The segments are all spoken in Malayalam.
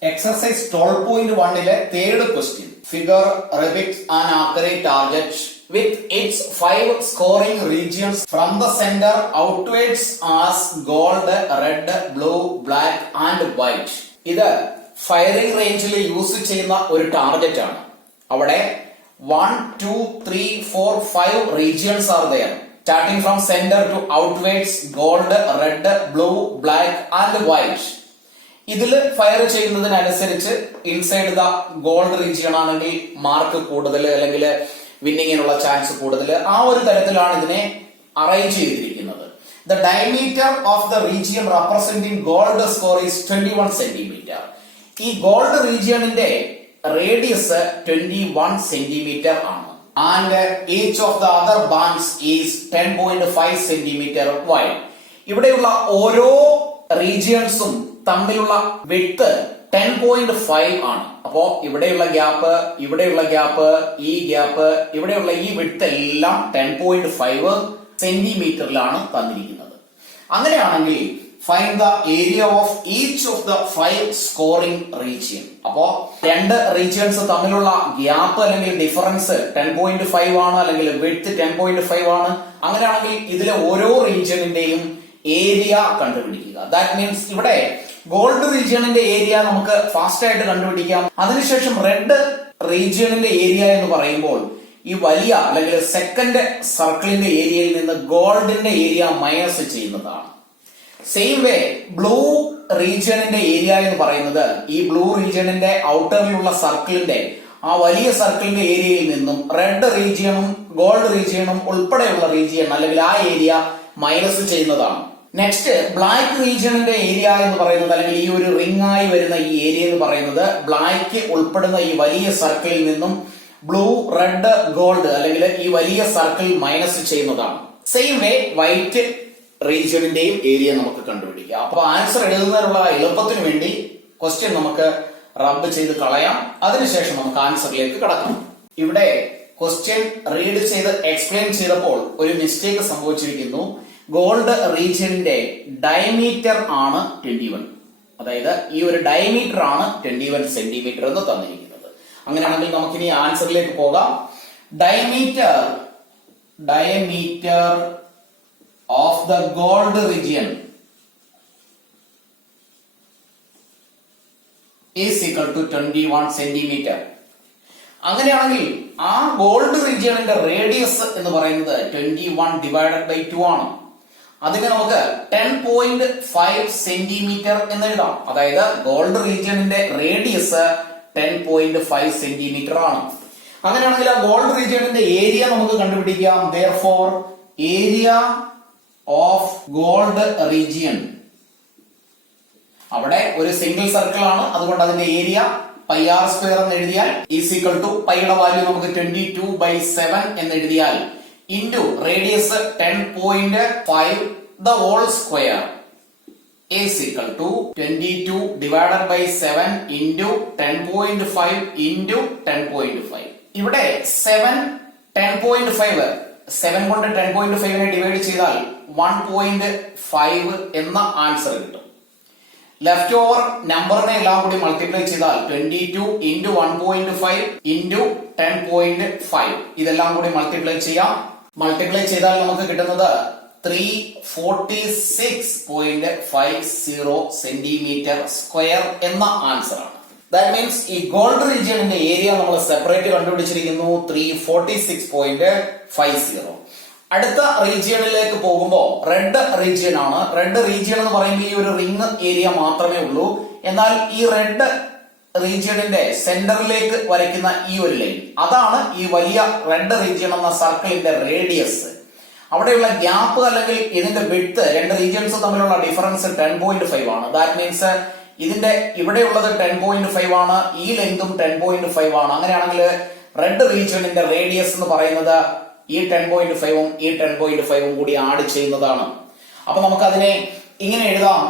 Exercise 12.1 third question. Figure depicts an accurate target with its 5 scoring regions from the center outwards as gold, red, blue, black and white. ഇത് ഫയറിംഗ് റേഞ്ചിൽ യൂസ് ചെയ്യുന്ന ഒരു ടാർഗറ്റ് ആണ്. അവിടെ 1, 2, 3, 4, 5 regions are there. Starting from center to outwards, gold, red, blue, black and white. ഇതിൽ ഫയർ ചെയ്യുന്നതിനനുസരിച്ച് ഇൻസൈഡ് ദ ഗോൾഡ് റീജിയൺ ആണെങ്കിൽ മാർക്ക് കൂടുതൽ അല്ലെങ്കിൽ വിന്നിങ്ങിനുള്ള ചാൻസ് കൂടുതൽ, ആ ഒരു തരത്തിലാണ് ഇതിനെ അറേഞ്ച് ചെയ്തിരിക്കുന്നത്. The diameter of the region representing gold score is 21 centimetre. ഈ ഗോൾഡ് റീജിയണിന്റെ റേഡിയസ് 21 സെന്റിമീറ്റർ ആണ്. And each of the other bands is 10.5 centimetre wide. ഇവിടെയുള്ള ഓരോ റീജിയൻസും തമ്മിലുള്ള വിഡ്ത്ത് 10.5 ആണ്. അപ്പോ ഇവിടെയുള്ള ഗ്യാപ്പ്, ഇവിടെയുള്ള ഗ്യാപ്പ്, ഈ ഗ്യാപ്പ്, ഇവിടെയുള്ള ഈ വിഡ്ത്ത് എല്ലാം 10.5 സെന്റിമീറ്ററിലാണ് തന്നിരിക്കുന്നത്. അങ്ങനെയാണെങ്കിൽ find the area of each of the 5 scoring region. അപ്പോ രണ്ട് റീജിയൻസ് തമ്മിലുള്ള ഗ്യാപ്പ് അല്ലെങ്കിൽ ഡിഫറൻസ് 10.5 ആണ്, അല്ലെങ്കിൽ വിഡ്ത്ത് 10.5 ആണ്. അങ്ങനെയാണെങ്കിൽ ഇതിലെ ഓരോ റീജിയനിന്റെയും ഏരിയ കണ്ടുപിടിക്കുക. ദാറ്റ് മീൻസ് ഇവിടെ ഗോൾഡ് റീജിയണിന്റെ ഏരിയ നമുക്ക് ഫാസ്റ്റ് ആയിട്ട് കണ്ടുപിടിക്കാം. അതിനുശേഷം റെഡ് റീജിയണിന്റെ ഏരിയ എന്ന് പറയുമ്പോൾ ഈ വലിയ അല്ലെങ്കിൽ സെക്കൻഡ് സർക്കിളിന്റെ ഏരിയയിൽ നിന്ന് ഗോൾഡിന്റെ ഏരിയ മൈനസ് ചെയ്യുന്നതാണ്. സെയിം വേ ബ്ലൂ റീജിയണിന്റെ ഏരിയ എന്ന് പറയുന്നത് ഈ ബ്ലൂ റീജിയണിന്റെ ഔട്ടറിലുള്ള സർക്കിളിന്റെ ആ വലിയ സർക്കിളിന്റെ ഏരിയയിൽ നിന്നും റെഡ് റീജിയണും ഗോൾഡ് റീജിയണും ഉൾപ്പെടെയുള്ള റീജിയൺ അല്ലെങ്കിൽ ആ ഏരിയ മൈനസ് ചെയ്യുന്നതാണ്. നെക്സ്റ്റ് ബ്ലാക്ക് റീജിയണിന്റെ ഏരിയ എന്ന് പറയുന്നത്, അല്ലെങ്കിൽ ഈ ഒരു റിംഗ് ആയി വരുന്ന ഈ ഏരിയ എന്ന് പറയുന്നത് ബ്ലാക്ക് ഉൾപ്പെടുന്ന ഈ വലിയ സർക്കിളിൽ നിന്നും ബ്ലൂ, റെഡ്, ഗോൾഡ് അല്ലെങ്കിൽ ഈ വലിയ സർക്കിൾ മൈനസ് ചെയ്യുന്നതാണ്. സെയിം വേ വൈറ്റ് റീജിയണിന്റെയും ഏരിയ നമുക്ക് കണ്ടുപിടിക്കാം. അപ്പൊ ആൻസർ എഴുതുന്നതിനുള്ള എളുപ്പത്തിന് വേണ്ടി ക്വസ്റ്റ്യൻ നമുക്ക് റബ്ബ് ചെയ്ത് കളയാം. അതിനുശേഷം നമുക്ക് ആൻസറിലേക്ക് കടക്കാം. ഇവിടെ ക്വസ്റ്റ്യൻ റീഡ് ചെയ്ത് എക്സ്പ്ലെയിൻ ചെയ്തപ്പോൾ ഒരു മിസ്റ്റേക്ക് സംഭവിച്ചിരിക്കുന്നു. ഗോൾഡ് റീജിയന്റെ ഡയമീറ്റർ ആണ് 21. അതായത് ഈ ഒരു ഡയമീറ്റർ ആണ് 21 സെന്റിമീറ്റർ എന്ന് തന്നിരിക്കുന്നത്. അങ്ങനെയാണെങ്കിൽ നമുക്കിനി ആൻസറിലേക്ക് പോകാം. Diameter of the gold region is equal to 21 centimetre. അങ്ങനെയാണെങ്കിൽ ആ ഗോൾഡ് റീജിയണിന്റെ റേഡിയസ് എന്ന് പറയുന്നത് 21 ഡിവൈഡഡ് ബൈ 2 ആണ്. അതിന് നമുക്ക് 10.5 സെന്റിമീറ്റർ എന്ന് എഴുതാം. അതായത് ഗോൾഡ് റീജിയണിന്റെ റേഡിയസ് 10.5 സെന്റിമീറ്റർ ആണ്. അങ്ങനെയാണെങ്കിൽ ആ ഗോൾഡ് റീജിയണിന്റെ ഏരിയ നമുക്ക് കണ്ടുപിടിക്കാം. Therefore, area of gold region, അവിടെ ഒരു സിംഗിൾ സർക്കിൾ ആണ്, അതുകൊണ്ട് അതിന്റെ ഏരിയ പൈ ആർ സ്ക്വയർ എന്ന് എഴുതിയാൽ ഈസ് ഈക്വൽ ടു പൈയുടെ വാല്യൂ നമുക്ക് 22/7 എന്ന് എഴുതിയാൽ into radius 10.5 the whole square is equal to 22 divided by 7 into 10.5 into 10.5. ഇവിടെ 7 കൊണ്ട് 10.5നെ ഡിവൈഡ് ചെയ്താൽ 1.5 എന്ന ആൻസർ കിട്ടും. ലെഫ്റ്റ് ഓവർ നമ്പറിനെ എല്ലാം കൂടി മൾട്ടിപ്ലൈ ചെയ്താൽ 22 ഇൻറ്റു 1.5 ഇൻറ്റു 10.5 ഇതെല്ലാം കൂടി മൾട്ടിപ്ലൈ ചെയ്യാം. മൾട്ടിപ്ലൈ ചെയ്താൽ നമുക്ക് കിട്ടുന്നത് 346.50 സെന്റിമീറ്റർ സ്ക്വയർ എന്ന ആൻസർ ആണ്. ദാറ്റ് മീൻസ് ഈ ഗോൾഡ് റീജിയണിന്റെ ഏരിയ നമ്മൾ സെപ്പറേറ്റ് കണ്ടുപിടിച്ചിരിക്കുന്നു 346.50. അടുത്ത റീജിയണിലേക്ക് പോകുമ്പോൾ റെഡ് റീജിയൻ ആണ്. റെഡ് റീജിയൻ എന്ന് പറയുമ്പോൾ ഈ ഒരു റിംഗ് ഏരിയ മാത്രമേ ഉള്ളൂ. എന്നാൽ ഈ റെഡ് റീജിയണിന്റെ സെന്ററിലേക്ക് വരയ്ക്കുന്ന ഈ ഒരു ലൈൻ, അതാണ് ഈ വലിയ റെഡ് റീജിയൻ എന്ന സർക്കിളിന്റെ റേഡിയസ്. അവിടെയുള്ള ഗ്യാപ്പ് അല്ലെങ്കിൽ ഇതിന്റെ വിഡ്ത്ത്, രണ്ട് റീജിയൻസ് തമ്മിലുള്ള ഡിഫറൻസ് 10.5 ആണ്. ദാറ്റ് മീൻസ് ഇതിന്റെ ഇവിടെയുള്ളത് 10.5 ആണ്, ഈ ലെങ്തും 10.5 ആണ്. അങ്ങനെയാണെങ്കിൽ റെഡ് റീജിയണിന്റെ റേഡിയസ് എന്ന് പറയുന്നത് ഈ 10.5ഉം ഈ 10.5ഉം കൂടി ആഡ് ചെയ്യുന്നതാണ്. അപ്പൊ നമുക്ക് അതിനെ ഇങ്ങനെ എഴുതാം.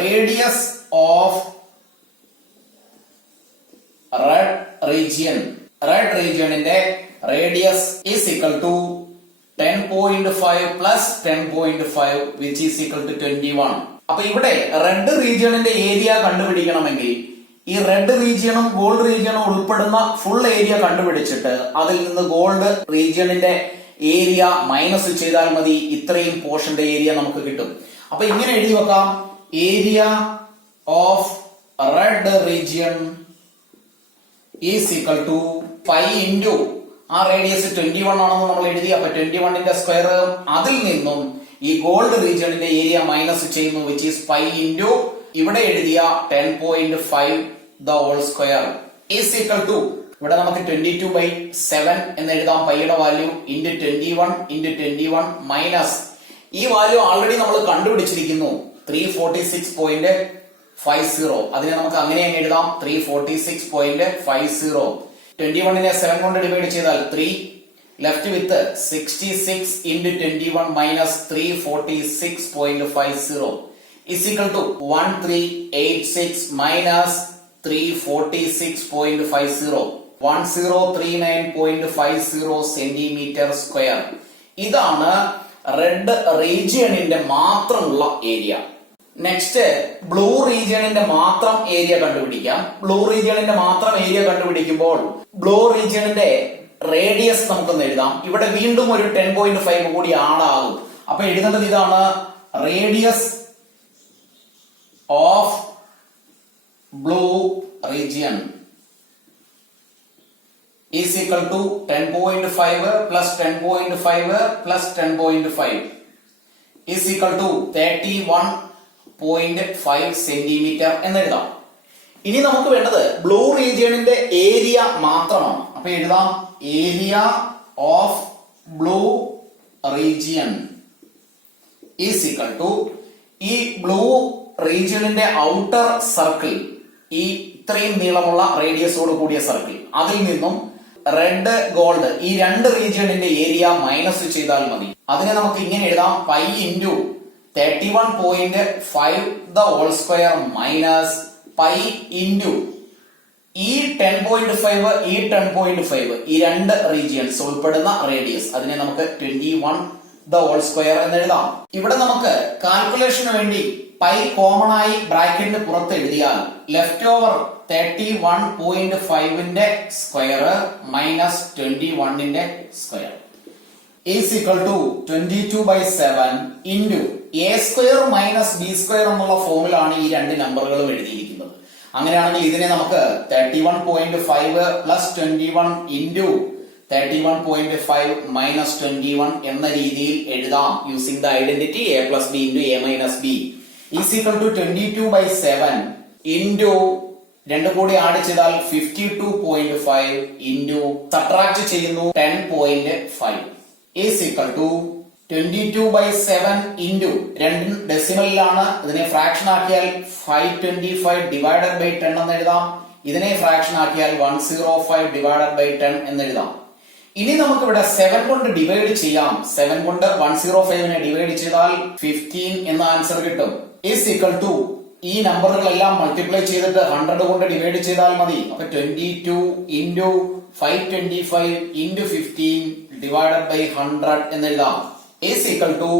റേഡിയസ് ഓഫ് റെഡ് റീജിയണിന്റെ radius is equal to 10.5 plus 10.5 which is equal to 21. അപ്പൊ ഇവിടെ റെഡ് റീജിയണിന്റെ ഏരിയ കണ്ടുപിടിക്കണമെങ്കിൽ ഈ റെഡ് റീജിയണും ഗോൾഡ് റീജിയണും ഉൾപ്പെടുന്ന ഫുൾ ഏരിയ കണ്ടുപിടിച്ചിട്ട് അതിൽ നിന്ന് ഗോൾഡ് റീജിയണിന്റെ ഏരിയ മൈനസ് ചെയ്താൽ മതി, ഇത്രയും പോർഷന്റെ ഏരിയ നമുക്ക് കിട്ടും. അപ്പൊ ഇങ്ങനെ എഴുതി വെക്കാം, area of red region is equal to 5 into ആ റേഡിയസ് 21 ആണെന്ന് നമ്മൾ എഴുതി. അപ്പൊ 21ന്റെ സ്ക്വയർ, അതിൽ നിന്നും ഈ ഗോൾഡ് റീജിയണിന്റെ ഏരിയ മൈനസ് ചെയ്യുന്നു, വിച്ച് ഈസ് 5 ഇൻറ്റു ഇവിടെ എഴുതിയ 10.5 the whole square is equal to, ഇവിടെ നമുക്ക് 22/7 എന്ന് എഴുതാം പൈയുടെ വാല്യൂ, ഇൻറ്റു 21 ഇൻറ്റു 21 മൈനസ് ഈ വാല്യൂ ആൾറെഡി നമ്മൾ കണ്ടുപിടിച്ചിരിക്കുന്നു 346.50. അതിനെ നമുക്ക് അങ്ങനെ അങ്ങ് എഴുതാം 346.50. 21നെ 7 കൊണ്ട് ഡിവൈഡ് ചെയ്താൽ 3, left with 66 into 21 minus 346.50 is equal to 1386 minus 346.50, 1039.50 centimetre square. ഇതാണ് റെഡ് റീജിയണിന്റെ മാത്രമുള്ള ഏരിയ. നെക്സ്റ്റ് ബ്ലൂ റീജിയണിന്റെ മാത്രം ഏരിയ കണ്ടുപിടിക്കാം. ബ്ലൂ റീജിയണിന്റെ മാത്രം ഏരിയ കണ്ടുപിടിക്കുമ്പോൾ ബ്ലൂ റീജിയണിന്റെ റേഡിയസ് നമുക്കൊന്ന് എഴുതാം. ഇവിടെ വീണ്ടും ഒരു 10.5 കൂടി ആഡ് ആകും. അപ്പൊ എഴുതേണ്ടത് ഇതാണ്, radius of blue region is equal to 10.5 plus 10.5 plus 10.5 is equal to 31.5 centimetre എന്ന് എഴുതാം. ഇനി നമുക്ക് വേണ്ടത് ബ്ലൂ റീജിയണിന്റെ ഏരിയ മാത്രമാണ്. അപ്പൊ എഴുതാം, area of blue region is equal to ഈ ബ്ലൂ റീജിയണിന്റെ ഔട്ടർ സർക്കിൾ, ഈ ഇത്രയും നീളമുള്ള റേഡിയസോട് കൂടിയ സർക്കിൾ, അതിൽ നിന്നും റെഡ് ഗോൾഡ് ഈ രണ്ട് റീജിയണിന്റെ ഏരിയ മൈനസ് ചെയ്താൽ മതി. അതിനെ നമുക്ക് ഇങ്ങനെ എഴുതാം, 5 into 31.5 the whole square minus 5 into ഈ 10.5 ഈ 10.5 ഈ രണ്ട് റീജിയൻസ് ഉൾപ്പെടുന്ന റേഡിയസ്, അതിനെ നമുക്ക് 21 ദ ഹോൾ സ്ക്വയർ എന്ന് എഴുതാം. ഇവിടെ നമുക്ക് കാൽക്കുലേഷന് വേണ്ടി പൈ കോമൺ ആയി ബ്രാക്കറ്റിന് പുറത്ത് എഴുതിയാൽ ലെഫ്റ്റ് ഓവർ 31.5ന്റെ സ്ക്വയർ മൈനസ് 21ന്റെ square is equal to 22/7 into A square minus B square എന്നുള്ള ഫോമിലാണ് ഈ രണ്ട് നമ്പറുകളും എഴുതിയിരിക്കുന്നത്. അങ്ങനെയാണെങ്കിൽ ഇതിനെ നമുക്ക് 31.5 പ്ലസ് 21 ഇൻറ്റു 31.5 മൈനസ് 21 എന്ന രീതിയിൽ എഴുതാം, using the identity a plus b into a minus b is equal to 22/7 into രണ്ടു കൂടി ആഡ് ചെയ്താൽ 52.5 ഇൻറ്റു സബ്ട്രാക്ട് ചെയ്യുന്നു 10.5 ഈസ് ഈക്വൽ ടു 22/7 ഇൻറ്റു രണ്ടും ഡെസിമലിലാണ്, ഇതിനെ ഫ്രാക്ഷൻ ആക്കിയാൽ 525 ഡിവൈഡഡ് ബൈ 10 എന്ന് എഴുതാം. ഇതിനെ ഫ്രാക്ഷൻ ആക്കിയാൽ 105 ഡിവൈഡഡ് ബൈ 10 എന്ന് എഴുതാം. ഇനി നമുക്ക് ഇവിടെ 7 കൊണ്ട് ഡിവൈഡ് ചെയ്യാം. 7 കൊണ്ട് 105നെ ഡിവൈഡ് ചെയ്താൽ 15 എന്ന ആൻസർ കിട്ടും. ഈസ് ഈക്വൽ ടു ഈ നമ്പറുകളെല്ലാം മൾട്ടിപ്ലൈ ചെയ്തിട്ട് 100 കൊണ്ട് ഡിവൈഡ് ചെയ്താൽ മതി. അപ്പൊ 22 ഇൻറ്റു 525 ഇൻറ്റു 15 ഡിവൈഡഡ് ബൈ 100 എന്ന് എഴുതാം. ഈസ് ഈക്വൽ ടു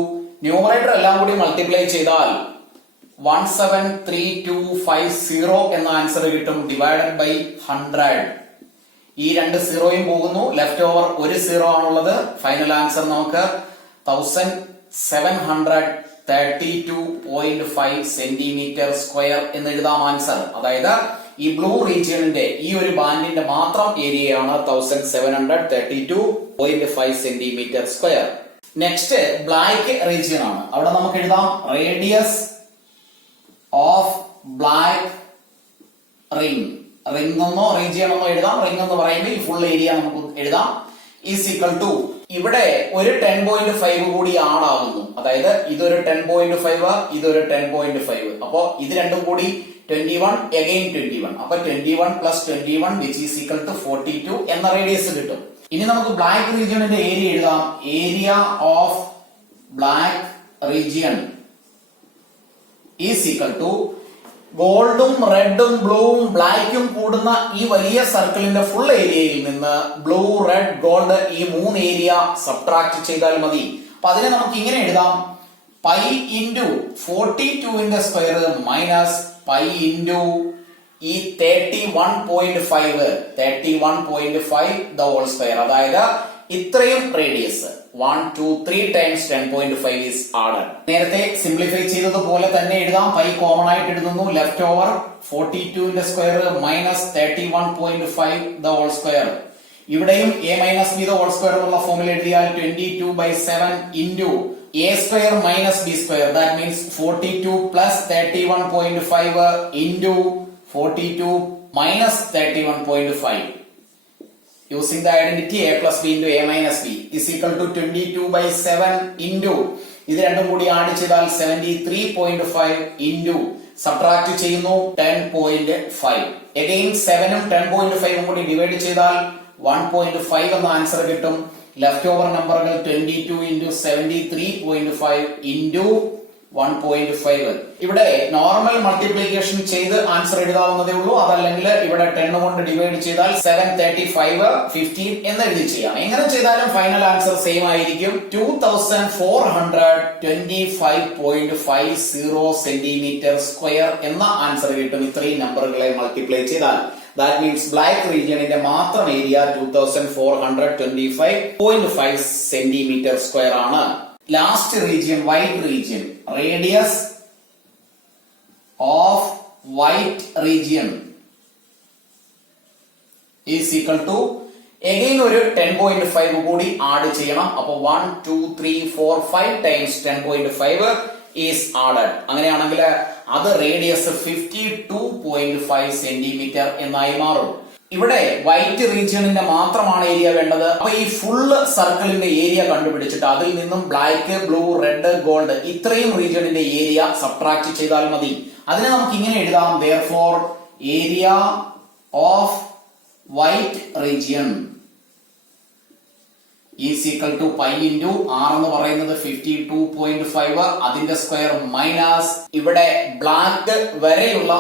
ന്യൂമറേറ്റർ എല്ലാം കൂടി മൾട്ടിപ്ലൈ ചെയ്താൽ 173,250 എന്ന ആൻസർ കിട്ടും, ഡിവൈഡഡ് ബൈ 100. ഈ രണ്ട് സീറോയും പോകുന്നു, ലെഫ്റ്റ് ഓവർ ഒരു സീറോ ആണുള്ളത്. ഫൈനൽ ആൻസർ നമുക്ക് 1732.5 സെന്റിമീറ്റർ സ്ക്വയർ എന്ന് എഴുതാം ആൻസർ. അതായത് ഈ ബ്ലൂ റീജിയണിന്റെ ഈ ഒരു ബാൻഡിന്റെ മാത്രം ഏരിയയാണ് 1732.5 centimetre square. Next black region ആണ്. അവിടെ നമുക്ക് എഴുതാം, radius of black ring. Ring എന്നോ റീജിയൻ എന്നോ എഴുതാം. റിംഗ് എന്ന് പറയുമ്പോൾ ഈ ഫുൾ ഏരിയ നമുക്ക് എഴുതാം. ഈസ് ഈക്വൽ ടു ഇവിടെ ഒരു 10.5 കൂടി ആഡ് ആകുന്നു. അതായത് ഇതൊരു 10.5, ഇതൊരു 10.5. അപ്പോ ഇത് രണ്ടും കൂടി 21 അഗൈൻ 21. അപ്പൊ 21 plus 21 which is equal to 42 എന്ന റേഡിയസ് കിട്ടും. ഇനി നമുക്ക് ബ്ലാക്ക് റീജിയണിന്റെ ഏരിയ എഴുതാം. Area of black region is equal to ഗോൾഡും റെഡും ബ്ലൂവും ബ്ലാക്കും കൂടുന്ന ഈ വലിയ സർക്കിളിന്റെ ഫുൾ ഏരിയയിൽ നിന്ന് ബ്ലൂ, റെഡ്, ഗോൾഡ് ഈ 3 ഏരിയ സബ്ട്രാക്ട് ചെയ്താൽ മതി. അപ്പൊ അതിനെ നമുക്ക് ഇങ്ങനെ എഴുതാം, പൈ ഇൻറ്റു 42ന്റെ സ്ക്വയർ മൈനസ് പൈ ഇൻറ്റു ഈ 31.5 ദ ഹോൾ സ്ക്വയർ, അതായത് ഇത്രയും റേഡിയസ് 1, 2, 3 ടൈംസ് 10.5 ഈസ് ആഡഡ്. നേരത്തെ സിംപ്ലിഫൈ ചെയ്തതുപോലെ തന്നെ എഴുതാം. പൈ കോമൺ ആയിട്ട് എഴുതുന്നു. ലെഫ്റ്റ് ഓവർ 42ന്റെ square minus 31.5 the whole square. ഇവിടെയും a minus B the whole square എന്നുള്ള ഫോമിൽ എഴുതിയാൽ 22/7 into a square minus B square, that means 42 plus 31.5 into 42 minus 31.5. Using the identity a plus b into a minus b is equal to 22/7 into ഇത് രണ്ടും കൂടി ആഡ് ചെയ്താൽ 73.5 into സബ്ട്രാക്ട് ചെയ്യുന്നു 10.5. അഗൈൻ 7ഉം 10.5ഉം കൂടി ഡിവൈഡ് ചെയ്താൽ 1.5 എന്ന ആൻസർ കിട്ടും. ലെഫ്റ്റ് ഓവർ നമ്പറുകൾ 22 into 73.5 into 1.5. ഇവിടെ നോർമൽ മൾട്ടിപ്ലിക്കേഷൻ ചെയ്ത് ആൻസർ എഴുതാവുന്നതേ ഉള്ളൂ. അതല്ലെങ്കിൽ ഇവിടെ 10 കൊണ്ട് ഡിവൈഡ് ചെയ്താൽ 7, 35, 15 എന്ന് എഴുതി ചെയ്യാം. എങ്ങനെ ചെയ്താലും ഫൈനൽ ആൻസർ സെയിം ആയിരിക്കും. 2425.50 സെന്റിമീറ്റർ സ്ക്വയർ എന്ന ആൻസർ കിട്ടും ഇത്രയും നമ്പറുകളെ മൾട്ടിപ്ലൈ ചെയ്താൽ. ദാറ്റ് മീൻസ് ബ്ലാക്ക് റീജിയണിന്റെ മാത്രം ഏരിയ 2425.5 സെന്റിമീറ്റർ സ്ക്വയർ ആണ്. Last region, white region, radius of white region is equal to again ഒരു 10.5 കൂടി ആഡ് ചെയ്യണം. അപ്പൊ 1, 2, 3, 4, 5 ടൈംസ് 10.5 ഈസ് ആഡഡ്. അങ്ങനെയാണെങ്കിൽ അത് റേഡിയസ് 52.5 സെന്റിമീറ്റർ എന്നായി മാറും. ഇവിടെ വൈറ്റ് റീജിയണിന്റെ മാത്രമാണ് ഏരിയ വേണ്ടത്. അപ്പൊ ഈ ഫുള്ള് സർക്കിളിന്റെ ഏരിയ കണ്ടുപിടിച്ചിട്ട് അതിൽ നിന്നും ബ്ലാക്ക്, ബ്ലൂ, റെഡ്, ഗോൾഡ് ഇത്രയും റീജിയണിന്റെ ഏരിയ സബ്ട്രാക്ട് ചെയ്താൽ മതി. അതിനെ നമുക്ക് ഇങ്ങനെ എഴുതാം. therefore area of white region is equal to pi into r എന്ന് പറയുന്നത് 52.5 അതിന്റെ സ്ക്വയർ മൈനസ് ഇവിടെ ബ്ലാക്ക് വരെയുള്ള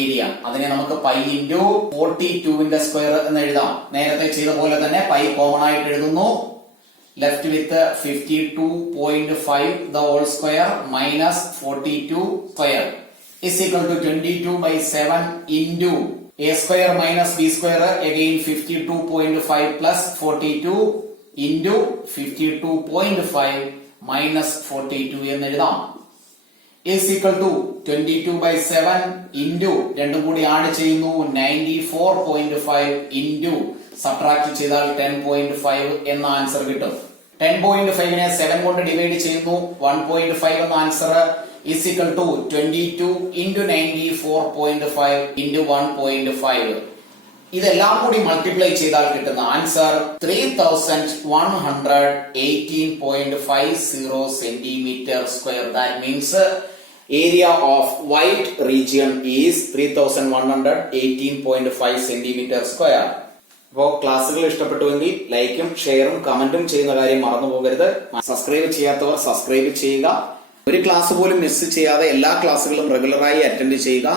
ഏരിയ, അതിനെ നമുക്ക് പൈ ഇൻറ്റു 42ന്റെ സ്ക്വയർ എന്ന് എഴുതാം. നേരത്തെ ചെയ്ത പോലെ തന്നെ പൈ കോമൺ ആയിട്ട് എഴുതുന്നു. Left with 52.5 the whole square minus 42 square is equal to 22/7 into a square minus B square again 52.5 plus 42 into 52.5 minus 42 എന്ന് എഴുതാം. ഈസ് ഈക്വൽ ടു 22/7 ഇൻറ്റു രണ്ടും കൂടി ആഡ് ചെയ്യുന്നു 94.5 ഇൻറ്റു സബ്ട്രാക്ട് ചെയ്താൽ 10.5 എന്ന ആൻസർ കിട്ടും. 10.5നെ 7 കൊണ്ട് ഡിവൈഡ് ചെയ്യുന്നു 1.5 എന്ന answer is equal to 22 into 94.5 into 1.5. ഇതെല്ലാം കൂടി മൾട്ടിപ്ലൈ ചെയ്താൽ കിട്ടുന്ന answer 3118.50 centimetre square. That means area of white region is 3118.5 centimetre square. അപ്പോൾ ക്ലാസ്സുകൾ ഇഷ്ടപ്പെട്ടുവെങ്കിൽ ലൈക്കും ഷെയറും കമന്റും ചെയ്യുന്ന കാര്യം മറന്നു പോകരുത്. സബ്സ്ക്രൈബ് ചെയ്യാത്തവർ സബ്സ്ക്രൈബ് ചെയ്യുക. ഒരു ക്ലാസ് പോലും മിസ് ചെയ്യാതെ എല്ലാ ക്ലാസ്സുകളും റെഗുലറായി അറ്റൻഡ് ചെയ്യുക.